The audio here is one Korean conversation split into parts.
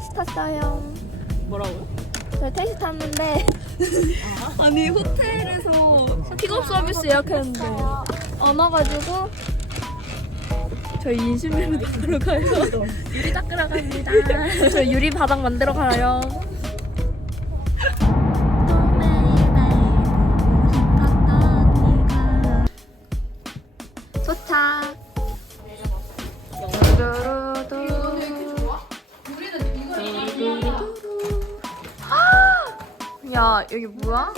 택시 탔어요. 뭐라고요? 저희 택시 탔는데 아니 호텔에서 픽업 서비스 예약했는데 안 와가지고 저희 인심으로 나가러 가요. 유리 닦으러 갑니다. 저 유리 바닥 만들어 가요. 여기 뭐야?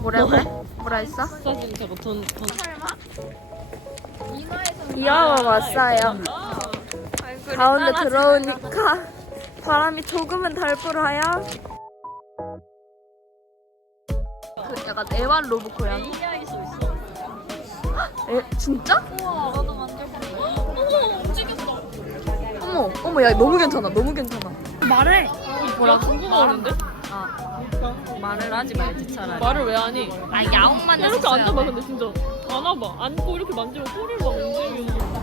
뭐라고? 해? 뭐라 했어? 사진 저거 돈 돈. 이어가 왔어요. 가운데 들어오니까 바람이 조금은 덜 불어요. 그 약간 애완 로봇 고양이? 에 진짜? 어머 어머 야 너무 괜찮아 너무 괜찮아. 말해. 뭐라 궁금하는데? 아 말을 하지 말지 차라리. 말을 왜 하니? 아 야옹만 이렇게 앉아봐 근데 진짜 안아봐 안고 이렇게 만지면 꼬리를 막 움직이는 거.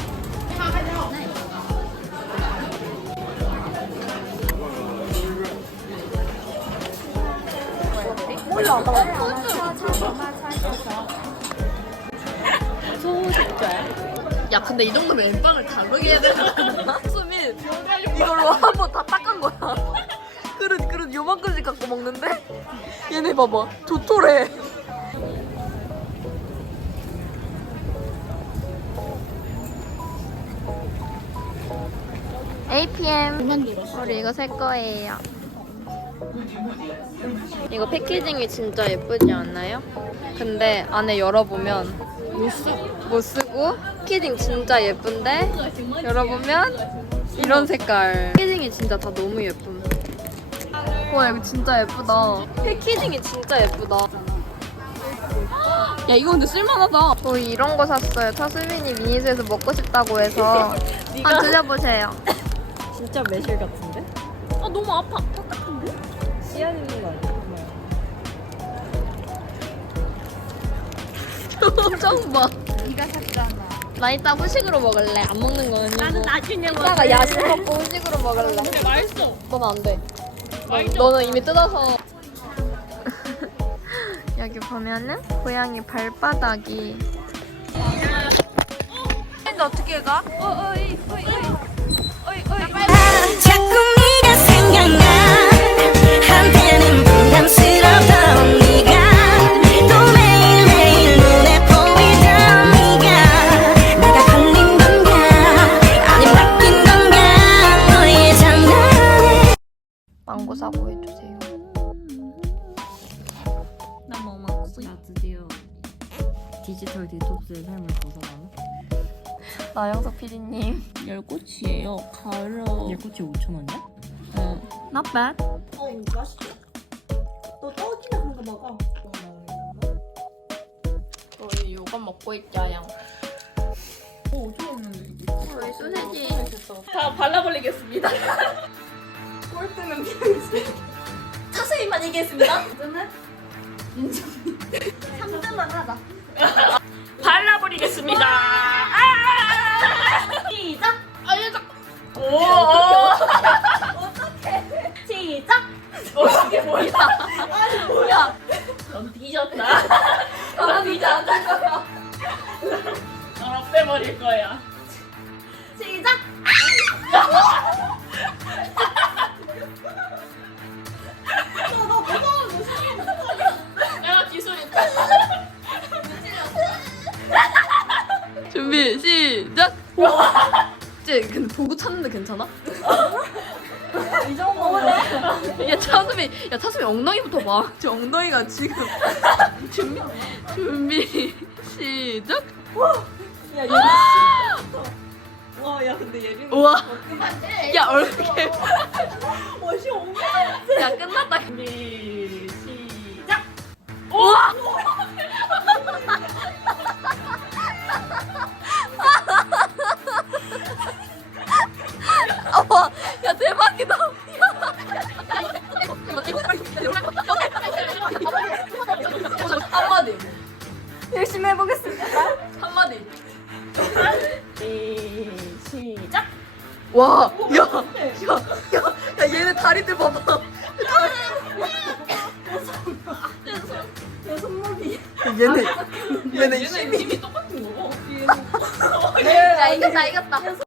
야 근데 이 정도면 엠빵을 다르게 해야 되는 거야? 수민 이걸로 한번 다 닦은 거야 요만큼씩 갖고 먹는데? 얘네 봐봐. 조토래. APM 우리 이거 살 거예요. 이거 패키징이 진짜 예쁘지 않나요? 근데 안에 열어보면 못, 쓰고 패키징 진짜 예쁜데? 열어보면 이런 색깔. 패키징이 진짜 다 너무 예쁨 와 이거 진짜 예쁘다. 패키징이 진짜 예쁘다. 야 이거 근데 쓸만하다. 저희 이런 거 샀어요. 차수민이 미니스에서 먹고 싶다고 해서. 한 드셔보세요. 진짜 매실 같은데? 아 너무 아파. 딱딱한데? 씨앗 있는 거 아니야? 표정 봐 네가 샀잖아. 나 이따 후식으로 먹을래. 안 먹는 거 아니고 나는 나중에 이따가 야식 먹고 후식으로 먹을래. 근데 맛있어. 넌 안돼. 맛있어. 너는 이미 뜯어서 여기 보면은 고양이 발바닥이 근데 어떻게 가? 어, 어이, 어이, 어이, 어이, 어이. 디지털 디톡스의 삶을 벗어나는 나영석 PD님 열꽃이에요. 가을로. 열꽃이 5천 원이야? 응. Not bad 어, 맛있어. 너 떡이나 그런 거 먹어. 저희 요거 먹고 있자요 어, 어떻게 먹는데 이게? 저희 소세지 다 발라버리겠습니다. 꼴등은 피우지. 자세히만 얘기했습니다 3등만 하자. 발라버리겠습니다. 아! 시작! 알려줘 오, 오. 시작! 어떻게 뭐야? 아니 뭐야 넌 뒤졌다. 할 거야 넌 없애버릴 거야. 시작! 너 준비 시작. 쟤 근데 도구 찾는데 괜찮아? 이 정도면 야 차수미 야 차수미 엉덩이부터 봐. 저 엉덩이가 지금 준비 준비 시작. 야 와야 근데 예린 우와. 야 얼굴. 옷이 엉망 어, 야 끝났다. 준비 시작. 우와. 대박이다. 한마디. 열심히 해보겠습니다 한마디. 시작 와, 야, 야, 야, 야, 얘네 다리들 봐봐. 야 손목이 얘네, 얘네 힘이. 힘이 똑같은 거고 야, 이겼다, 이겼다.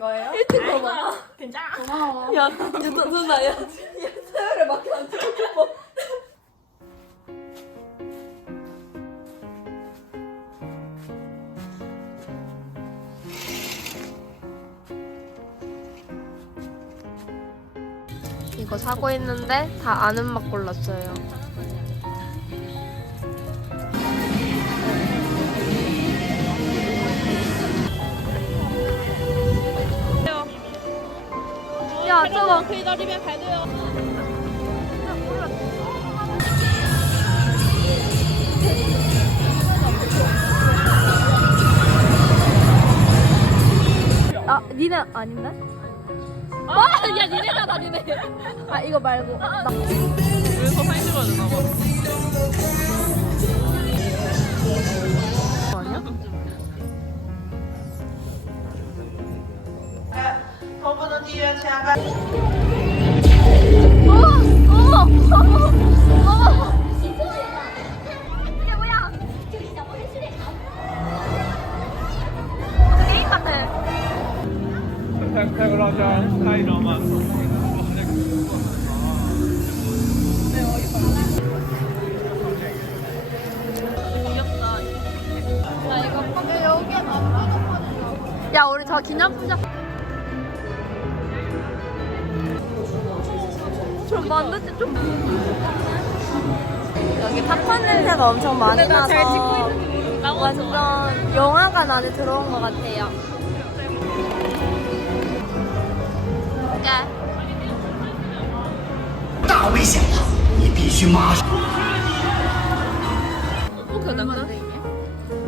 거예요? 1등 봐봐. 괜찮아 야, 이제 너, 누나, 야, 야, 세월에 막혀 안 찍어. 이거 사고 있는데 다 아는 맛 골랐어요. 돼요 아, 니네 아닌데? 아, 야, 니네다, 다 니네. 아, 이거 말고. 나... 그래서 사진 찍어야 되나 봐 게임 팝콘 냄새가 엄청 많이 나서 완전 영화관 안에 들어온 것 같아요. 네. 大危险了，你必须马上。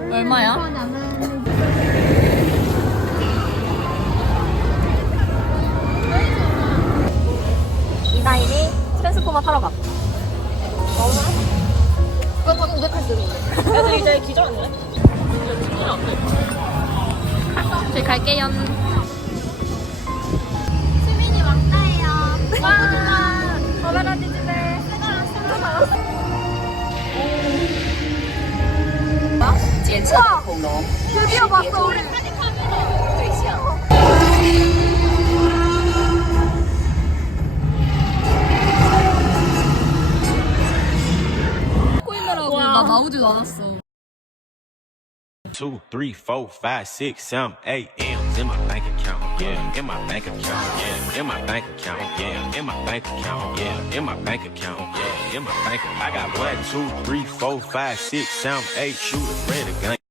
얼마야? 이다일이 트랜스포머 타러 가 그거 방금 580원. 애들 이제 기절한데? 저희 갈게요. Three, four, five, six, seven, eight M's in my bank account. Yeah, in my bank account. Yeah, in my bank account. Yeah, in my bank account. Yeah, in my bank account. Yeah, in my bank. I got one, two, three, four, five, six, seven, eight shooters ready to gun.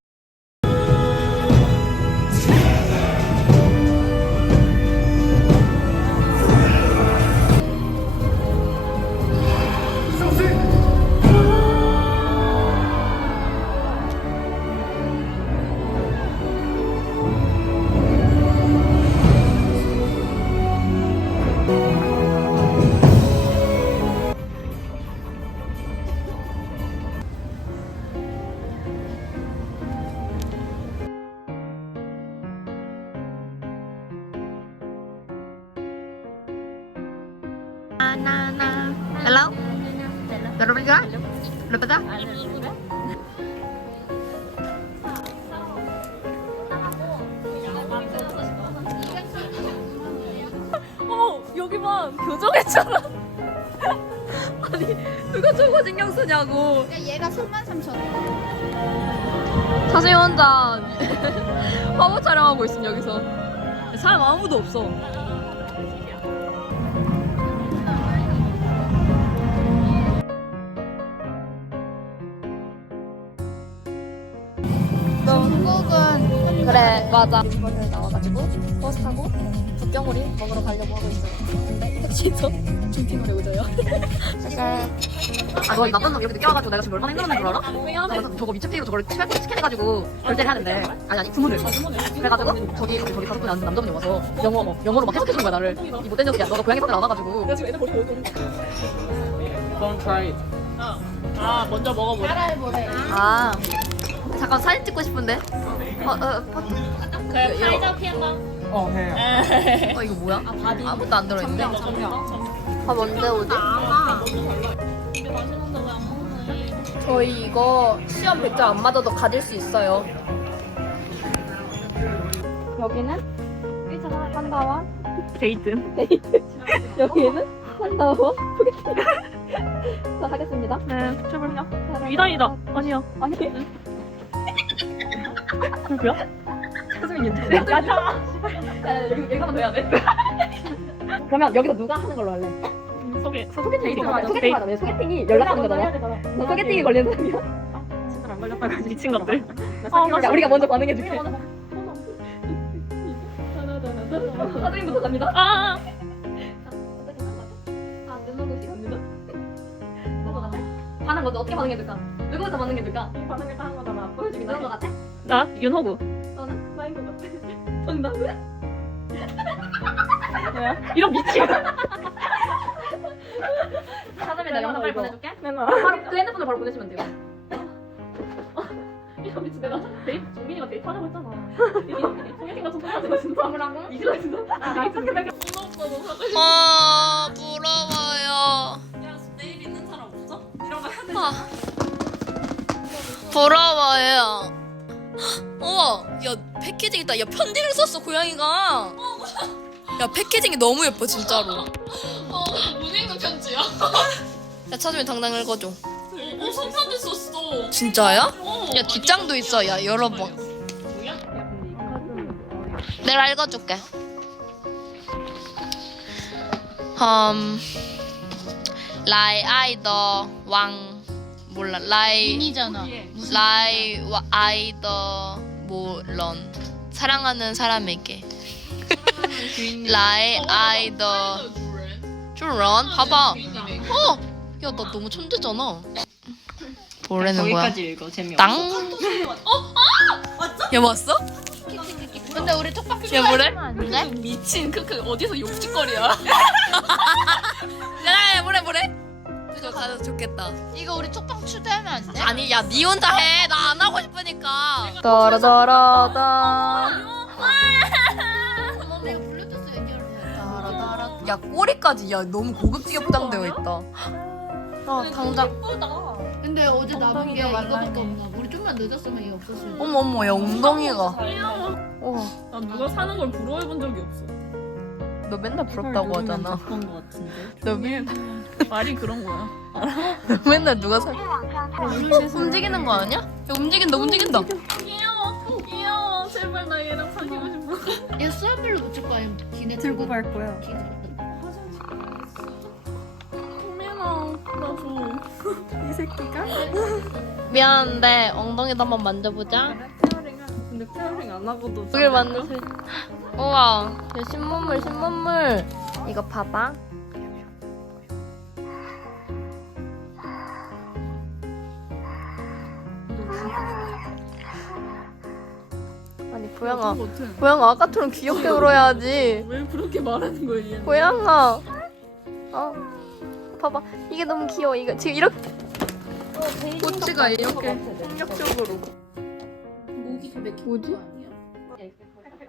Hello? 여러분 이거? 여러분 어머 여기만 교정했잖아 아니 누가 저거 신경 쓰냐고. 얘가 3만 3천 원. 사실 혼자 화보 촬영하고 있음 여기서. 사람 아무도 없어. 그래 맞아. 이번에 나와가지고 버스 타고 북경오리 먹으러 가려고 하고 있어요. 근데 택시에서 중팅오리 오져요. 아너 나쁜 놈 이렇게 늦게 와가지고 내가 지금 얼마나 힘들었는 줄 알아? 왜냐면 저거 미츠 피고 저걸 스캔, 스캔해가지고 결제를 해야 되는데 아니 아니 주문을 그래가지고 저기 저기 다섯 분이 앉은 남자분이 와서 영어 뭐 영어로 막 해석해주는 거야 나를 이 못된 녀석이야 너가 고양이 손을 안 와가지고 Don't try it. 아 먼저 먹어보래. 아 잠깐 사진 찍고 싶은데 어, 어, 어, 그 파이저 피한다. 어, 해요. 어 이거 뭐야? 아 바디. 아무것도 안 들어있는데 밥 언제 오지? 이게 맛있는데 왜 안 먹는 저희 이거 시험 100점 안 맞아도 가질 수 있어요. 여기는 1차 한다원 데이트. 여기는 한다원 소개팅. 자 하겠습니다. 네, 출발요. 이다이다. 아니야. 아니. 누구야? 수민 유튜브. 야, 여기 여기 한번 더 해야 돼. 그러면 여기서 누가 하는 걸로 할래? 소개. 소개팅 데이트 하자. 소개팅 하자. 왜 소개팅이 연락하는 거잖아. 너 소개팅이 걸리는 사람이야. 진짜 안 걸렸다가 미친 것들. 야, 우리가 먼저 반응해줄게. 사장님부터 갑니다. 아. 아. 반응 먼저 어떻게 반응해줄까? 누구부터 반응해줄까? 반응을 하는 거잖아. 보여주기 너인 것 같아? 나 윤호구. 너는? 나인 것 같아. 정답은? 뭐야? 이런 미친. 사장님 나 영상 빨리 보내줄게. 맨날. 바로 그 핸드폰으로 바로 보내시면 돼요. 이런 미친 내가 데이트 정민이가 데이트 하자고 했잖아. 소개팅과 좀 하자고 진짜. 뭐라고? 이거 진짜. 아, 생각. 아 부러워요. 야 내일 있는 사람 없어? 이런 거 해야 돼. 아, 부러워요. 우와, 야 패키징 있다. 야 편지를 썼어 고양이가. 야 패키징이 너무 예뻐 진짜로. 못 읽는 편지야. 야 차주민 당당 읽어줘. 어, 손편지 썼어. 진짜야? 어. 야 뒷장도 있어. 야 열어봐. 뭐야? 내가 읽어줄게. 음, 라이 아이더 왕 몰라 라이 이잖아. 라이 와 아이더 모런 사랑하는 사람에게 라이 아이더 주런 봐봐 어! 야 나 너무 천재잖아 뭐라는 거야 읽어 재미없어. 땅? 야 왔어? 근데 우리 톡박 야 뭐래? 안 미친 크크 어디서 욕짓거리야? 야 뭐래 뭐래? 그거 가서 좋겠다. 이거 우리 톡방 추대하면 안 돼? 아니 야 니 혼자 해. 나 안 하고 싶으니까. 따라따라따. 어머 내가 블루투스 연결을 야 꼬리까지 야 너무 고급지게 포장되어 있다. 아 당장. 근데 어제 남은 게 엉덩이가 이거밖에 없나? 우리 좀만 늦었으면 이게 없었을 어머 어머 야 엉덩이가. 우와 나 누가 사는 걸 부러워해 본 적이 없어. 너 맨날 부럽다고 하잖아 그런 거 같은데. 너, 맨, 말이 그런 거야. 너 맨날 누가 사 움직이는 거 아니야? 야 움직인다 움직인다 귀여워. 귀여워. 제발 나 얘랑 사귀고 싶어. 얘 수업별로 붙일 거 아니면 기내 들고 갈 거야. 소민아, 나 줘. 이 새끼가? 미안한데 엉덩이도 한번 만져보자 근데 케어링 안 하고도. 그걸 만드세 우와 야, 신문물 신문물. 이거 봐봐. 아니 고양아. 고양아 아까처럼 귀엽게 울어야지. 왜 그렇게 말하는 거야, 얘? 고양아. 어 봐봐. 이게 너무 귀여워. 이거 지금 이렇게. 꼬치가 이렇게 폭력적으로. 목이 좀 맥힌 뭐지? 거 아니야?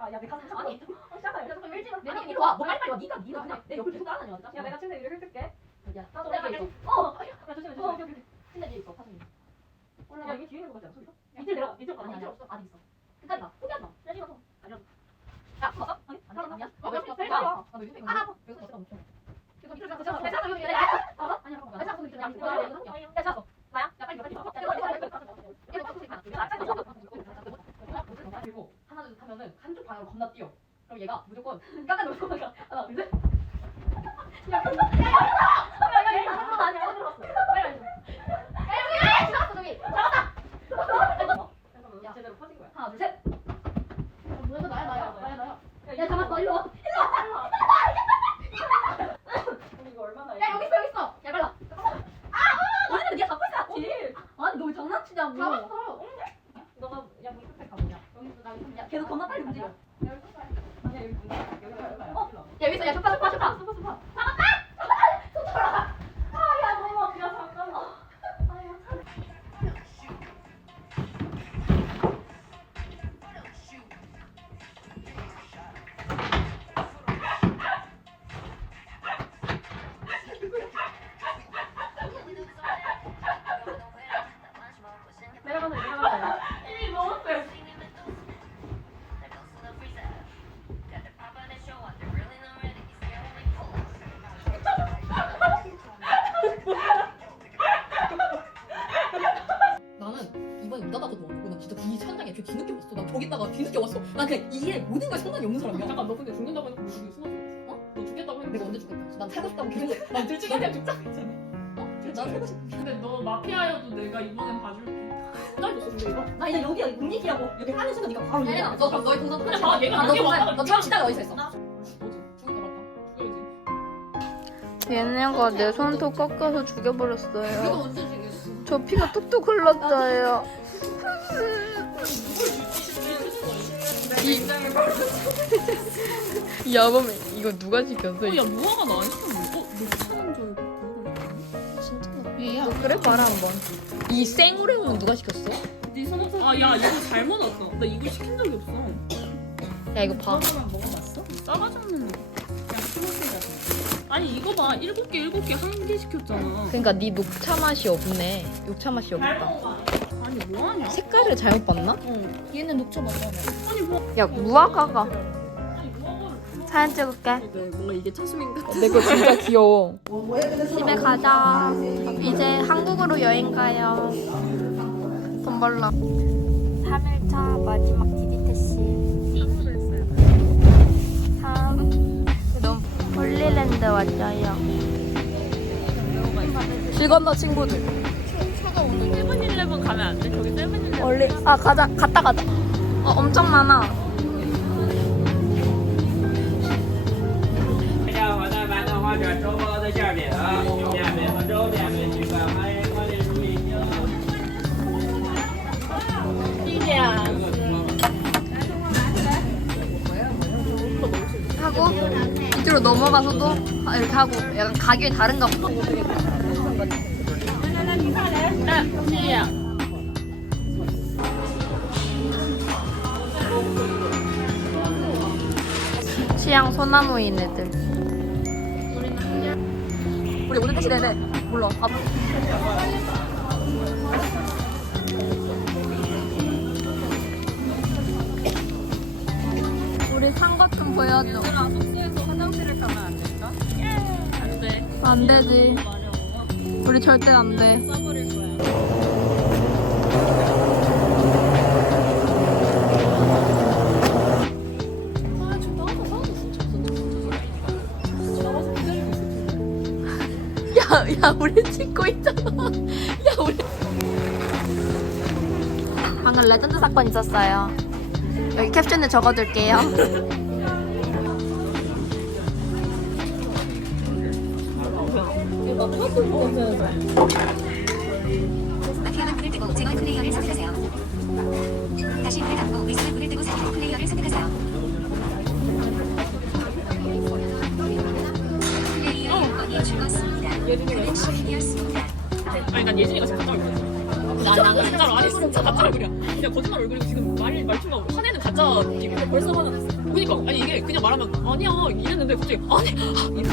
아 야 내가 아니 아니 이리 와. 뭐 빨리 빨리 와. 네가 네가 그냥 내 옆을 계속 따라다녀. 야 내가 침대 위로 훑을게. 야 나도 내가 있어. 어. 야 조심해 조심해. 침대 뒤에 있어. 사진. 올라가. 여기 뒤에 있는 거 같지 않아? 소리가? 밑으로 내려가. 밑으로 가. 아니 아니 없어. 아직 있어. 끝까지 가. 포기하지 마. 내가 찍어서. 아니야. 야 봤어? 아니 안 살았나? 아니야. 어 여기 빨리 가. 나도 요즘에 아. 여기서 어쩌다 멈춰. 이거 밑으로 가. 내가 여기 내가. 봐봐. 아니야. 봐봐. 내가 여기 내가. 깜짝 놀랐어. 하나, 둘, 셋. 야, 야, 야, 야, 야, 야, 야, 아니, 안 들어갔어. 빨리 앉아. 야, 여기, 야, 들어갔어, 저기. 잡았다. 잠깐만, 제대로 퍼진 거야. 하나, 둘, 셋. 뭐야 나야 나야 나야 나야. 야, 잡았어. 일로 와. 일로 와. 하나 죽자고 했잖아. 어? 싶어. 근데 너 마피아여도 내가 이번엔 봐줄게. 기다려줬어, 근데 이거. 나 이제 여기야 움직이라고 여기 하는 순간 네가 바로 내려가. 너 그럼 너희 동선 근데 봐, 얘가 너 여기 동선 너 처음 시작에 어디서 했어? 뭐지? 죽을까 말까? 죽여야지. 얘네가 내 손톱 꺾어서 이거 죽여버렸어요. 언제 죽였어? 저 피가 뚝뚝 흘렀어요. 이 야범이 이거 누가 시켰어? 야, 무화과 나안 시켰는데? 어? 너. 그래 봐라 한번. 이 생우레오는 누가 시켰어? 네 손톱. 아, 야, 이거 잘못 왔어. 나 이거 시킨 적이 없어. 야 이거 봐. 싸가지 없는 거. 그냥 스무스가 아니, 이거 봐. 일곱 개, 일곱 개, 한 개 시켰잖아. 그러니까 네 녹차 맛이 없네. 녹차 맛이 없다. 아니, 뭐 하냐? 색깔을 잘못 봤나? 얘는 녹차 맞잖아. 아니, 뭐. 야 무화과가 무화과를. 사진 찍을게. 네, 뭔가 이게 차수민 같아. 내거 진짜 귀여워. 집에 가자. 이제 한국으로 여행 가요. 돈 벌러. 3일차 마지막 디디테시. 3. 너무 홀리랜드 왔어요. 즐겁다 친구들. 세븐일레븐 가면 안 돼? 저기 세븐일레븐. 원래 아 가자 갔다 가자. 어 엄청 많아. 白的花卷收包在下面啊，面面和周面面举办，欢迎光临如意。 하고 이쪽으로 넘어가서도 아, 이렇게 하고 약간 가격이 다른가 보다. 취향 소나무인 애들. 우리 오늘 택시 내내 몰라. 아, 우리 산 것 좀 보여줘. 화장실을 가면 안 될까? 안 돼. 안 되지. 우리 절대 안 돼. 써버릴 거야. 야, 야, 우리 찍고 있잖아. 야, 우리. 방금 레전드 사건 있었어요. 여기 캡션에 적어둘게요. 마피아가 불을 끄고 제거 플레이어를 선택하세요. 다시 불을 닫고 의심의 불을 끄고 살인 플레이어를 선택하세요. 플레이어 여건이 죽었습니다. 시민이었습니다. 아니, 난 예진이가 진짜 가짜 얼굴이야. 나, 나 진짜로 아니 진짜 가짜 얼굴이야. 그냥 거짓말 얼굴이고 지금 말 말투가 화내는 가짜 느낌이 벌써 화나. 그니까 아니 이게 그냥 말하면 아니야 이랬는데 갑자기 아니 이래.